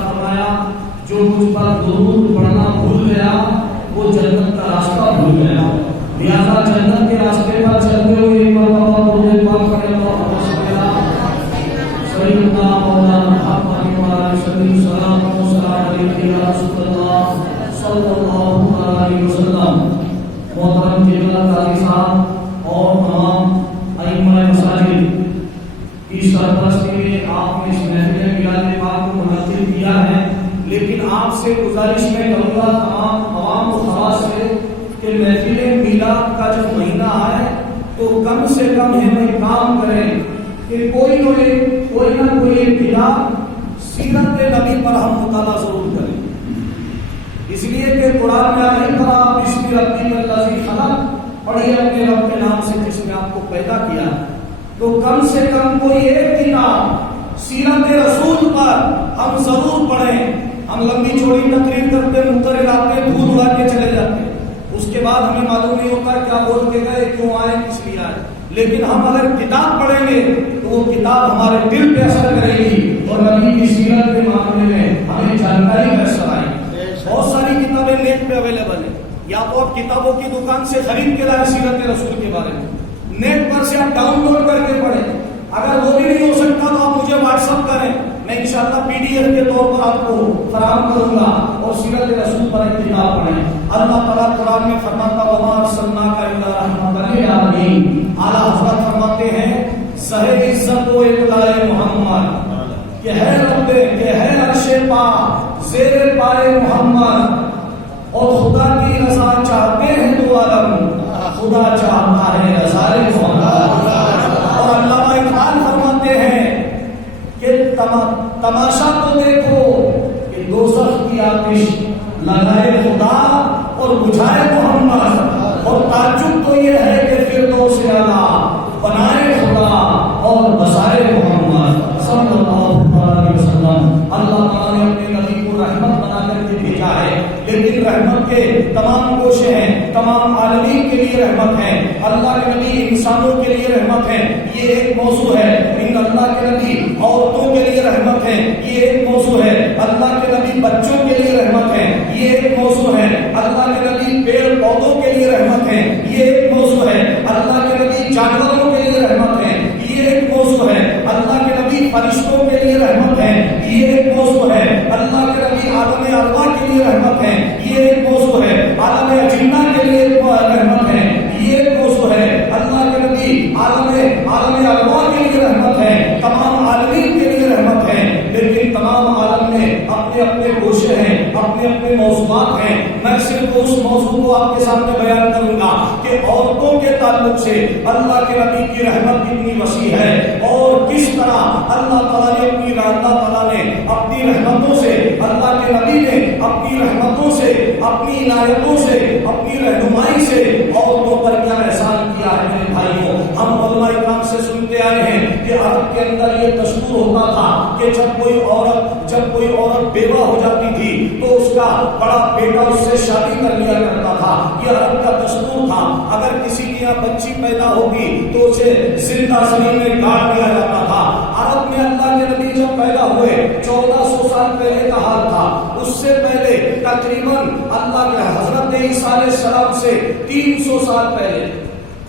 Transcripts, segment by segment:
ارشاد فرمایا جو مجھ پر درود پڑھنا بھول گیا وہ جنت کا راستہ بھول گیا. لہذا جنت کے راستے پر چلتے ہوئے ایک مرتبہ درود پاک پڑھیں اللہم صلی علی سیدنا مولانا محمد وعلی سلام و سلام علیہ یا رسول اللہ صلی اللہ علیہ وسلم. محترم قبلہ قاضی صاحب اور تمام ائمہ مساجد کی سرپرستی میں آپ نے اس محفل میلاد پاک کو منعقد کیا ہے، لیکن آپ سے گزارش میں کروں گا تمام عوام و خواص سے کہ محفل میلاد کا جو مہینہ ہے تو کم سے کم ہمیں کام کریں کہ کوئی نہ کوئی کتاب سیرت نبی پر ہم مطالعہ ضرور کریں. اس لیے کہ قرآن میں آئے پر آپ بسم ربک الذی خلق پڑھیے اپنے رب کے نام سے جس نے آپ کو پیدا کیا. تو کم سے کم کوئی ایک کتاب سیرت رسول پر ہم ضرور پڑھیں. ہم لمبی چوڑی تقریر کرتے مقرر آتے دھول اڑا کے چلے جاتے، اس کے بعد ہمیں معلوم نہیں ہوتا کیا بول کے گئے، کیوں آئے، کس لیے آئے. لیکن ہم اگر کتاب پڑھیں گے تو وہ کتاب ہمارے دل پہ اثر کرے گی اور نبی کی سیرت کے معاملے میں ہمیں جانکاری میسر آئے گی. بہت ساری کتابیں نیٹ پہ اویلیبل ہیں، یا تو آپ کتابوں کی دکان سے خرید کے لائیں سیرت رسول کے بارے میں، نیٹ پر سے آپ ڈاؤن لوڈ کر کے پڑھیں. اگر وہ بھی نہیں ہو سکتا تو آپ مجھے واٹس ایپ کریں، میں انشاءاللہ PDF کے طور پر آپ کو فراہم کروں گا اور سیرت رسول پر ایک کتاب پڑھیں. اللہ تعالیٰ قرآن میں فرماتا وما ارسلناک الا رحمۃ للعالمین. اعلیٰ حضرت فرماتے ہیں سر عزت و اطلاع محمد کہ ہے رب کہ ہے عرش پاک زیر پائے محمد، اور خدا کی رضا چاہتے ہیں دو عالم، خدا چاہتا ہے رضا محمد. اور علامہ اقبال فرماتے ہیں کہ تماشا تو دیکھو کہ دوزخ کی آتش لگائے خدا اور بجھائے محمد، اور تعجب تو یہ ہے کہ فردوس اعلیٰ بنائے خدا اور بسائے محمد صلی اللہ علیہ وسلم. اللہ تعالیٰ نے اپنے نبی کو رحمت بنا کر کے بھیجا ہے، لیکن رحمت کے تمام گوشے ہیں، تمام عالمین کے لیے رحمت ہے. اللہ کے نبی انسانوں کے لیے رحمت ہے، یہ ایک موضوع ہے. ان اللہ کے نبی عورتوں کے لیے رحمت ہے، یہ ایک موضوع ہے. اللہ کے نبی بچوں کے لیے رحمت ہے، یہ ایک موضوع ہے. اللہ کے نبی پیڑ پودوں کے لیے رحمت ہے، یہ ایک موضوع ہے. اللہ کے نبی جانوروں کے لیے رحمت ہے، یہ ایک موضوع ہے. اللہ کے نبی فرشتوں کے لیے رحمت ہے، یہ ایک موضوع ہے. اللہ کے نبی عالم ارواح کے لیے رحمت ہے، یہ ایک موضوع ہے. عالم اجنہ کے لیے رحمت ہے، یہ ایک موضوع ہے. اللہ کے نبی عالم ارواح کے لیے رحمت ہے، تمام عالمین کے لیے رحمت ہے. لیکن تمام عالم میں اپنے اپنے گوشے ہیں، اپنے اپنے موضوعات ہیں. میں صرف اس موضوع کو آپ کے سامنے بیان کروں گا کہ عورتوں کے تعلق سے اللہ کے نبی کی رحمت کتنی وسیع ہے اور کس طرح اللہ تعالیٰ نے اپنی رحمتوں سے اللہ کے نبی نے اپنی رحمتوں سے، اپنی عنایتوں سے، اپنی رہنمائی سے عورتوں پر کیا احسان کیا ہے. میرے بھائیوں، ہم علماء کرام سے سنتے آئے ہیں کہ عرب کے اندر یہ دستور ہوتا تھا کہ جب کوئی عورت بیوہ ہو جاتی تھی تو اس کا بڑا بیٹا اس سے شادی کر لیا کرتا تھا. یہ عرب کا دستور تھا. اگر کسی کے یہاں بچی پیدا ہوگی تو اسے زندہ زمین میں گاڑ دیا جاتا تھا. عرب میں اللہ کے نبی جب پیدا ہوئے 1400 سال پہلے کا حال تھا. اس سے پہلے تقریباً اللہ کے حضرت عیسیٰ علیہ السلام سے 300 سال پہلے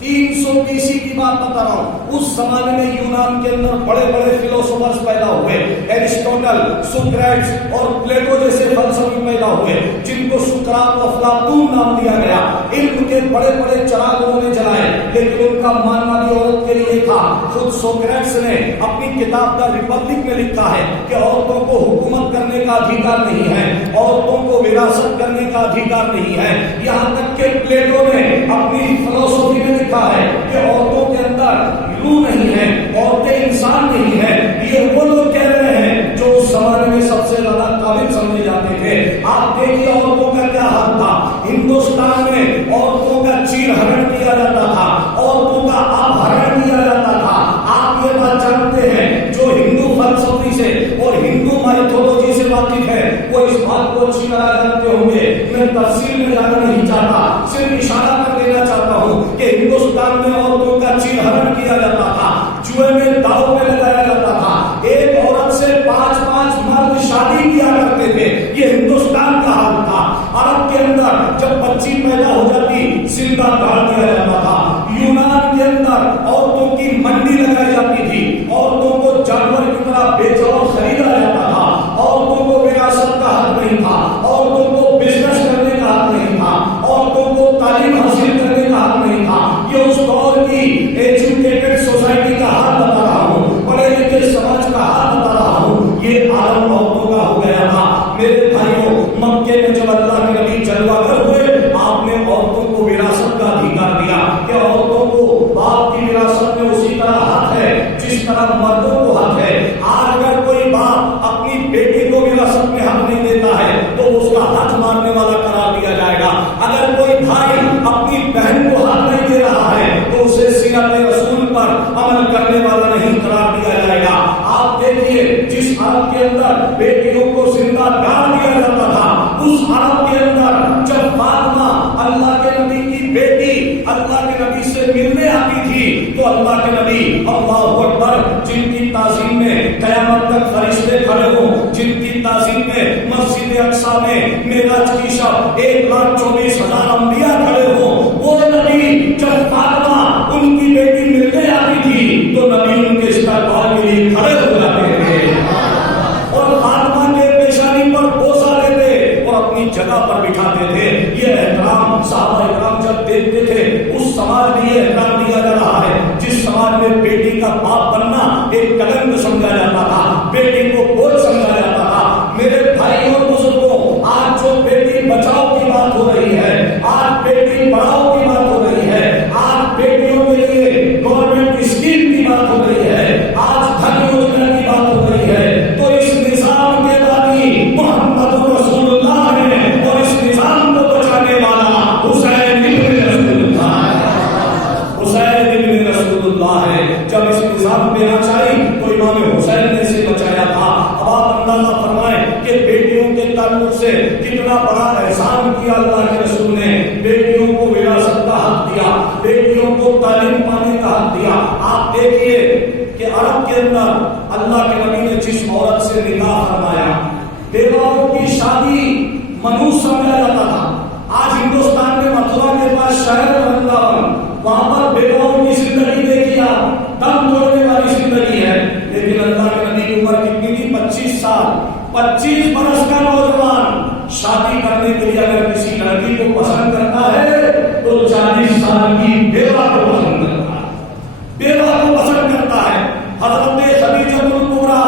300 BC کی بات بتا رہا ہوں. اس زمانے میں یونان کے اندر بڑے بڑے فلسفرز پیدا ہوئے، ایرسٹوٹل، سوکریٹس اور پلیٹو جیسے فلسفی پیدا ہوئے جن کو سقراط و افلاطون نام دیا گیا. علم کے بڑے بڑے چراغ انہوں نے جلائے، لیکن ان کا ماننا بھی عورت کے لیے تھا. خود سوکریٹس نے اپنی کتاب دا ریپبلک میں لکھا ہے کہ عورتوں کو حکومت کرنے کا ادھیکار نہیں ہے، عورتوں کو وراثت کرنے کا ادھیکار نہیں ہے. یہاں تک کہ پلیٹو نے اپنی فلسفی میں لکھا ہے کہ عورتوں کے اندر روح نہیں ہے، عورتیں انسان نہیں ہے. یہ وہ لوگ کہہ رہے ہیں جو اس زمانے میں سب سے زیادہ قابل سمجھے جاتے تھے. آپ دیکھیے عورتوں کا کیا حال تھا. ہندوستان میں عورتوں کا چیر ہرن کیا جاتا تھا، عورتوں کا اپہرن کیا جاتا تھا. آپ یہ بات جانتے ہیں، جو ہندو فلسفی سے اور ہندو مائتھولوجی سے واقف ہے وہ اس بات کو اچھی طرح جانتے ہوں گے. میں تفصیل میں جانا نہیں چاہتا، صرف اشارہ کر دینا چاہتا ہوں کہ ہندوستان میں عورتوں کا چیر ہرن کیا جاتا تھا، جوئے میں داؤ پہ لگایا جاتا تھا. ایک عورت سے 5 مرد شادی کیا بیٹیوں کو زندہ گاڑ دیا جاتا تھا. اس عرب کے اندر جب فاطمہ اللہ کے نبی کی بیٹی اللہ کے نبی سے ملنے آتی تھی تو اللہ کے نبی اللہ اکبر جن کی تعظیم میں قیامت تک فرشتے کھڑے ہوں, جن کی تعظیم میں مسجد اقصی میں معراج کی شب 1,24,000 انبیاء کھڑے ہوں, وہ نبی جب فاطمہ ان کی بیٹی ملنے آتی تھی تو نبی ان کے استقبال کے لیے کھڑے ہو جاتے تھے اور فاطمہ کے پیشانی پر بوسہ لیتے اور اپنی جگہ پر بٹھاتے تھے. یہ احترام صحابہ اکرام جب دیکھتے تھے, اس سماج میں یہ احترام دیا جا رہا ہے جس سماج میں بیٹی کا باپ بننا ایک کلنک سمجھا جاتا تھا, بیٹی کو بوجھ سمجھا جاتا تھا. میرے بھائی اور بزرگوں, آج جو بیٹی بچاؤ کی بات ہو رہی ہے, آج بیٹی پڑھاؤ کی بات ہو رہی ہے, آج بیٹیوں کے لیے گورنمنٹ اسکیم کی بات ہو رہی ہے, آج دھن یوجنا کی بات ہو رہی ہے, تو اس نظام کے بانی محمد رسول اللہ ہے اور اس نظام کو بچانے والا حسین ابن رسول اللہ ہے. حسین ابن رسول اللہ ہے. جب اس نظام پہ آ چاہی تو امام حسین نے اسے بچایا تھا. اب آپ اندازہ فرمائیں کہ بیٹیوں کے تعلق سے کتنا بڑا احسان کیا اللہ کے رسول نے. بیٹیوں کو وراثت کا حق دیا, بیٹیوں کو تعلیم پانے کا حق دیا. آپ دیکھیے کہ عرب کے اندر اللہ کے نبی نے جس عورت سے نکاح فرمایا, بیواؤں کی شادی منحوس سمجھا جاتا تھا. آج ہندوستان میں متھرا کے پاس شہر ورنداون, وہاں پر بیواؤں کی زندگی دیکھیے آپ, دم توڑنے والی زندگی ہے. لیکن اللہ کے نبی کی عمر کتنی تھی؟ 25 سال. 25 برس کا نوجوان شادی کرنے کے لیے اگر کسی لڑکی کو پسند کرتا ہے تو 40 سال کی بیوہ کو پسند کرتا ہے, بیوہ کو پسند کرتا ہے. حضرت خدیجہ الکبریٰ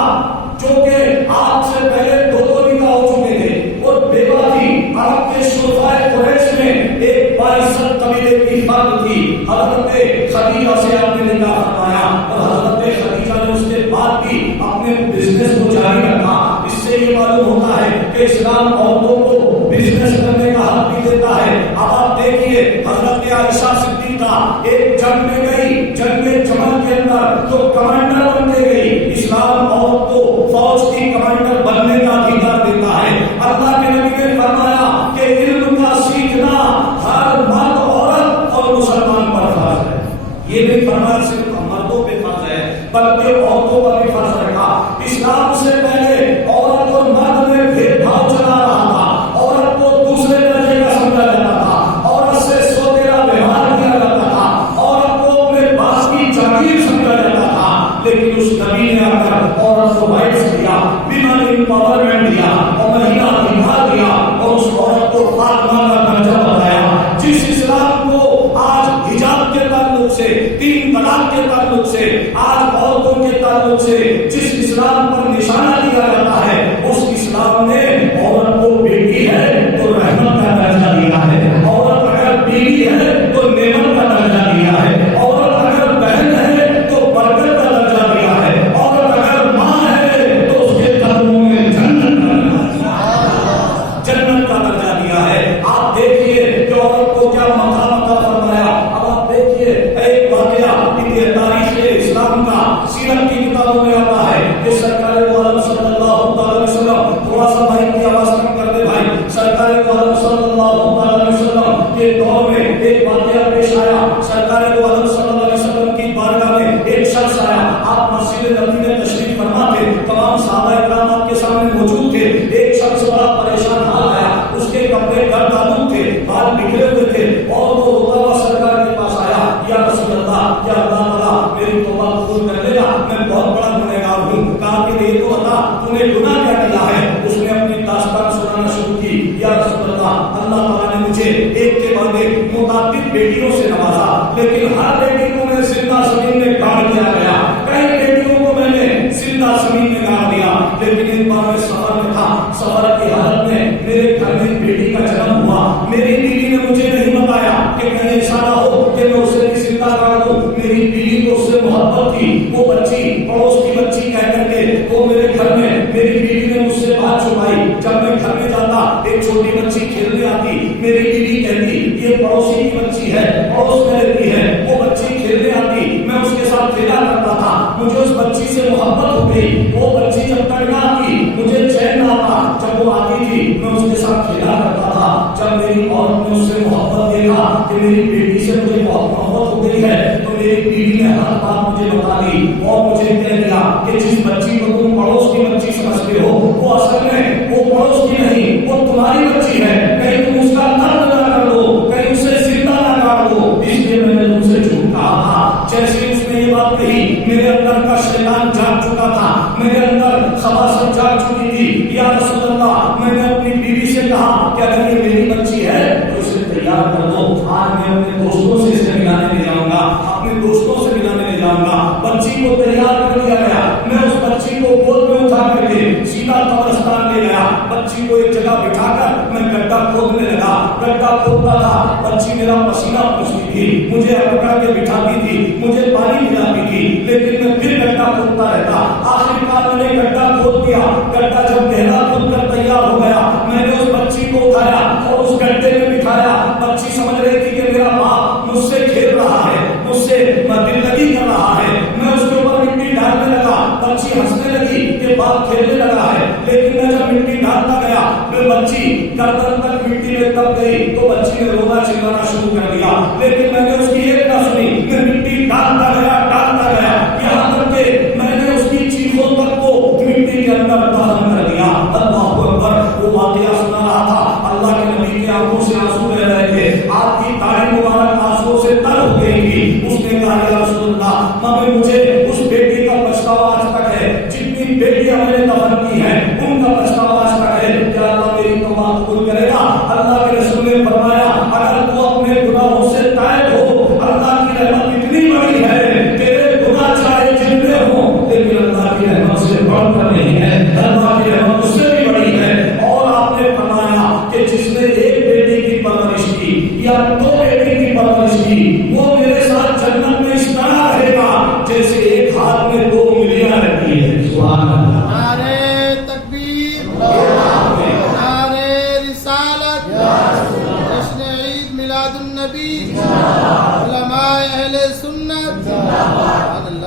جو کہ آپ سے پہلے 2 نکاح ہو چکے تھے اور بیوہ تھی, عرب کے شرفائے قریش میں ایک باعزت قبیلے کی فرد تھی. حضرت خدیجہ سے آپ نے نکاح فرمایا اور حضرت خدیجہ نے اس کے بعد بھی اپنے بزنس کو جاری رکھا. اس سے یہ معلوم ہوتا ہے کہ اسلام عورتوں کو بزنس کرنے کا حق بھی دیتا ہے. اب آپ دیکھیے حضرت عائشہ صدیقہ ایک جنگ میں گئی, جنگ جمل کے اندر تو کمانڈر بن کے گئی. اسلام عورت کو فوج کی کمانڈر بننے کا ادھیکار دیتا ہے. اللہ کے نبی نے فرمایا کہ علم کا سیکھنا ہر مرد, عورت اور مسلمان پر فرض ہے. یہ نہیں فرمایا صرف مردوں پہ فرض ہے بلکہ عورتوں پر بھی فرض رکھا. اسلام سے پہلے عورت اور مرد میں بھید بھاؤ چلا رہا تھا, عورت کو دوسرے درجے کا سمجھا جاتا تھا, عورت سے سوتیلا ویوہار کیا جاتا تھا, عورت کو اپنے باپ کی جاگیر سمجھا جاتا تھا. لیکن اس نبی نے آ کر عورت کو رائٹس دیا, ویمن امپاورمنٹ دیا اور مہیلا ادھیکار دیا اور اس عورت کو فاطمہ کا درجہ بتایا. جس اسلام کو آج حجاب کے تعلق سے, 3 طلاق کے تعلق سے, آج عورتوں کے تعلق سے جس اسلام پر نشانہ دیا جاتا ہے, اس اسلام نے عورت کو بیٹی ہے تو رحمت کا درجہ دیا ہے, عورت اگر بیوی ہے تو نعمت کا درجہ دیا ہے, عورت اگر بہن ہے تو برکت کا درجہ دیا ہے, عورت اگر ماں ہے تو اس کے قدموں میں جنت کا درجہ دیا ہے. آپ دیکھیے کہ عورت کو کیا مقام عطا فرمایا. اب آپ دیکھیے ایک واقعہ تاریخ اسلام کا سیرت کی کتابوں میں آتا ہے کہ سرکار عالم صلی اللہ علیہ وسلم, تھوڑا سا بھائی کی آواز کم کر دے بھائی, سرکار عالم صلی اللہ علیہ وسلم کے دور میں ایک واقعہ پیش آیا. سرکار عالم صلی اللہ علیہ وسلم کی بارگاہ میں ایک شخص آیا. آپ مسجد نبوی میں تشریف فرما تھے, تمام صحابہ اکرام آپ کے سامنے موجود تھے. ایک شخص بڑا پریشان حال آیا, اس کے کپڑے گرد آلود تھے, بال بکھرے ہوئے تھے اور وہ روتا ہوا سرکار کے پاس آیا. یا رسول اللہ, یا اللہ تعالیٰ میری توبہ قبول کر لے گا, میں بہت بڑا گنہگار ہوں. کہا کہ یہ تو بتا تو نے گناہ کیا کیا ہے. اس نے اپنی داستان سنانا شروع کی. یا رسول اللہ, اللہ تعالیٰ نے مجھے ایک کے بعد ایک متعدد بیٹیوں سے نوازا, لیکن ہر بیٹی کو میں زندہ زمین میں گاڑ دیا گیا. کئی بیٹیوں کو میں نے زندہ زمین میں گاڑ دیا. لیکن ایک بار میں سفر میں تھا, سفر کی حالت میں میرے گھر میں بیٹی کا جنم ہوا. میری بیوی نے مجھے نہیں بتایا کہ کہیں ایسا نہ ہو کہ میں اسے بھی زندہ کر دوں. میری بیوی کو اس سے محبت تھی. وہ بچی پڑوس کی بچی کہہ کر کے وہ میرے گھر میں, میری بیوی نے مجھ سے بات چھپائی. جب میں گھر میں جاتا ایک چھوٹی بچی کھیلنے آتی, میری بیوی کہتی یہ پڑوسی کی بچی ہے, پڑوس میں رہتی ہے. وہ بچی کھیلنے آتی, میں اس کے ساتھ کھیلا کرتا تھا. مجھے اس بچی سے محبت ہو گئی. وہ بچی جب تک نہ آتی مجھے چین کہ میری بیٹی سے مجھے بہت محبت ہو گئی ہے، تو میری بیوی نے ہر بات مجھے بتا دی اور مجھے کہہ دیا کہ جس بچی کو تم پڑوس کی بچی سمجھتے ہو وہ اصل میں وہ پڑوس کی نہیں، وہ تمہاری بچی ہے، کہیں تم اس کا قتل نہ کر دو، کہیں اسے زندہ نہ کاٹ دو، اس لیے میں نے تم سے جھوٹ کہا تھا۔ جیسے اس نے یہ بات کہی میرے اندر کا شیطان جاگ چکا تھا، میرے اندر خباثت جاگ چکی تھی۔ یا رسول اللہ، میں نے اپنی بیوی سے کہا کہ اگر یہ میری بچی ہے تو اسے تیار کر دو، آج میں اپنے دوستوں سے اسے ملانے لے جاؤں گا، اپنے دوستوں سے ملانے لے جاؤں گا۔ بچی کو تیار کر دیا گیا، میں اس بچی کو گود میں اٹھا کر کے سیدھا قبرستان لے گیا، بچی کو ایک جگہ بٹھا کر میں گڈھا کھودنے لگا، گڈھا کھودتا تھا، بچی میرا پسینہ پوچھتی تھی، مجھے پکڑ کے بٹھاتی تھی، مجھے پانی پلاتی تھی، لیکن میں پھر گڈھا کھودتا رہتا۔ آخر کار میں نے گڈھا کھود دیا، گڈھا جب گہرا کھود کر تیار ہو گیا، میں نے اس بچی کو اٹھایا اور اس گڈھے میں بٹھایا۔ بچی سمجھ رہی تھی کہ میرا باپ مجھ سے کھیل رہا ہے، مجھ سے دل لگی کر رہا ہے، میں اس کے اوپر مٹی ڈالنے لگا، بچی ہنسنے لگی کہ باپ کھیلنے لگا ہے، لیکن میں جب مٹی ڈالتا گیا پھر بچی گردن تک مٹی میں دب گئی تو بچی نے رونا چلانا شروع کر دیا، لیکن میں نے اس کی ایک نہ سنی، میں مٹی ڈالتا گیا یہاں تک کہ میں نے اس کی چیخوں تک کو مٹی کے اندر دفن کر دیا۔ اللہ اکبر، وہ واقعہ سنا رہا تھا، اللہ کے نبی کی آنکھوں سے آنسو بہ رہے تھے، آپ کی داڑھی مبارک آنسو سے تر ہو گئی تھی۔ اس نے کہا یا رسول اللہ، مگر مجھے اس بیٹی کا پچھتاوا آج تک ہے، جتنی بیٹیاں میں نے دفن کی ہیں ان کا پچھتاوا آج تک ہے، کیا اللہ میری توبہ قبول کرے گا؟ اللہ کے رسول نے فرمایا اگر تو اپنے گناہوں سے تائب ہو، اللہ کی رحمت اتنی بڑی ہے، تیرے گناہ چاہے جتنے ہوں لیکن اللہ کی رحمت سے بڑھ کر نہیں ہے، اللہ کی رحمت اس سے بھی بڑی ہے۔ اور آپ نے فرمایا کہ جس نے ایک بیٹی کی پرورش کی یا دو بیٹی کی پرورش کی، وہ میرے ساتھ جنت میں اس طرح رہے گا جیسے ایک ہاتھ میں دو انگلیاں رہتی ہیں۔ سبحان اللہ۔ نعرہ تکبیر، نعرہ رسالت، جشن عید میلاد النبی، علماء اہل سنت،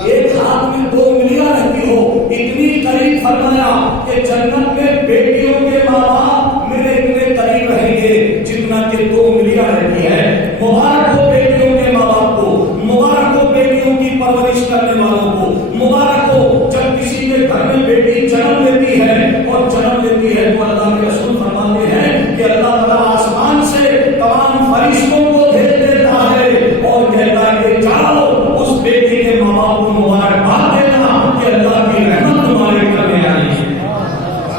ایک ہاتھ میں دو انگلیاں رہتی ہو، اتنی قریب فرمایا کہ جنت میں بیٹیوں کے ماں باپ میرے اتنے قریب رہیں گے جتنا کہ دو انگلیاں رہتی ہے۔ مبارک ہو بیٹیوں کے ماں باپ کو، مبارک ہو بیٹیوں کی پرورش کرنے والوں کو، مبارک ہو جب کسی کے گھر میں بیٹی جنم لیتی ہے، اور جنم لیتی ہے تو اللہ کے رسول فرماتے ہیں کہ اللہ تعالیٰ آسمان سے تمام فرشتوں کو بھیج دیتا ہے اور کہتا ہے کہ جاؤ اس بیٹی کے ماں باپ کو مبارکباد دینا کہ اللہ کی رحمت تمہارے گھر میں آئی ہے۔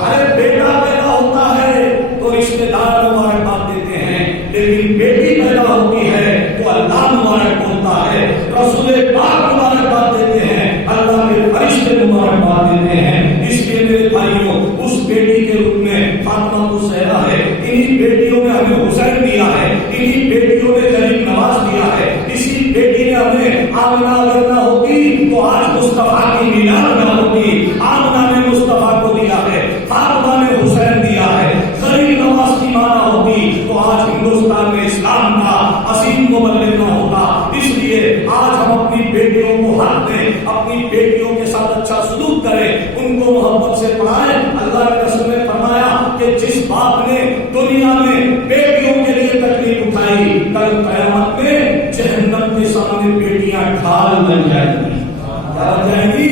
ارے بیٹا پیدا ہوتا ہے تو رشتے دار مبارکباد دیتے ہیں، لیکن بیٹی پیدا ہوتی ہے تو اللہ مبارک بولتا ہے، رسول پاک مبارکباد دیتے ہیں، اللہ کے فرشتے مبارکباد دیتے ہیں۔ اس لیے میرے بھائیوں، اس بیٹی کے روپ میں فاطمہ کو زہرا ہے، انہی بیٹیوں نے ہمیں حسین دیا ہے، انہی بیٹیوں نے غریب نواز دیا ہے، اسی بیٹی نے ہمیں آمنہ اگر نہ ہوتی تو آج مصطفیٰ کی میلاد نہ ہوتی۔ آمنہ نے مصطفیٰ کو دیا ہے، فاطمہ نے حسین دیا ہے، غریب نواز کی ماں نہ ہوتی تو آج ہندوستان میں اسلام کا عظیم مبلغ نہ ہوتا۔ اس لیے آج ہم اپنی بیٹیوں کو حق دیں، اپنی بیٹیوں کے ساتھ اچھا سلوک کریں، ان کو محبت سے پڑھائیں۔ اللہ کے رسول نے فرمایا کہ جس باپ نے دنیا میں بیٹیوں کے لیے تکلیف اٹھائی، کل قیامت میں جہنم کے سامنے بیٹیاں ڈھال بن جائیں گی۔ کیا بن جائیں گی؟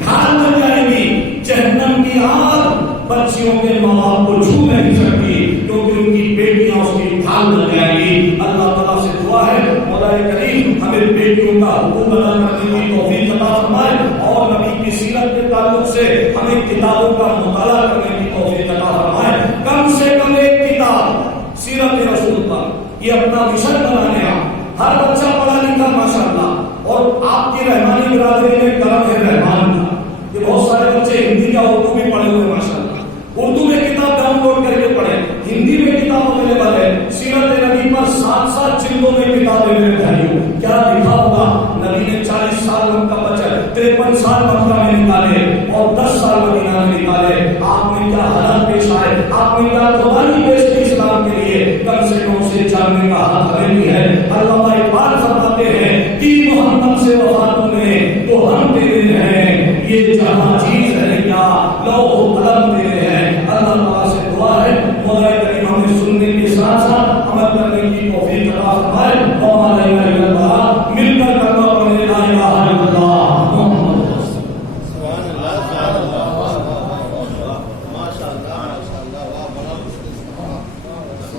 ڈھال بن جائیں گی۔ جہنم کی آگ بچیوں کے ماں باپ کو چھو نہیں سکتی کیونکہ ان کی بیٹیاں اس کی ڈھال بن جائیں گی۔ اللہ تعالیٰ سے دعا ہے مولا کریم ہمیں بیٹیوں کا حقوق ادا کرنے کی توفیق عطا فرمائے، اور نبی کی سیرت کے تعلق سے ہمیں کتابوں کا مطالعہ کرنے کی توفیق عطا فرمائے۔ کم سے کم ایک کتاب سیرت رسول پر یہ اپنا مشن بنا لیا۔ ہر بچہ پڑھا لکھا ماشاءاللہ، اور آپ کی رحمانی برادری میں کرم ہے رحمان کا، یہ بہت سارے بچے ہندی کا اردو بھی پڑھے ہوئے ماشاءاللہ، اردو میں کتاب ڈاؤن لوڈ کر کے پڑھیں، ہندی میں کتاب اویلیبل ہے، سیرت نبی پر 7 جلدوں میں کتابیں میرے بھائیوں۔ کیا لکھا ہوگا؟ نبی نے 40 سال مکہ بچت، 53 سال مکہ میں نکالے اور 10 سال مدینہ میں نکالے۔ آپ نے کیا حالات پیش آئے، آپ نے کیا قربانی پیش کی اسلام کے لیے، کم سے کم اسے جاننے کا حق ہمیں بھی ہے۔ اللہ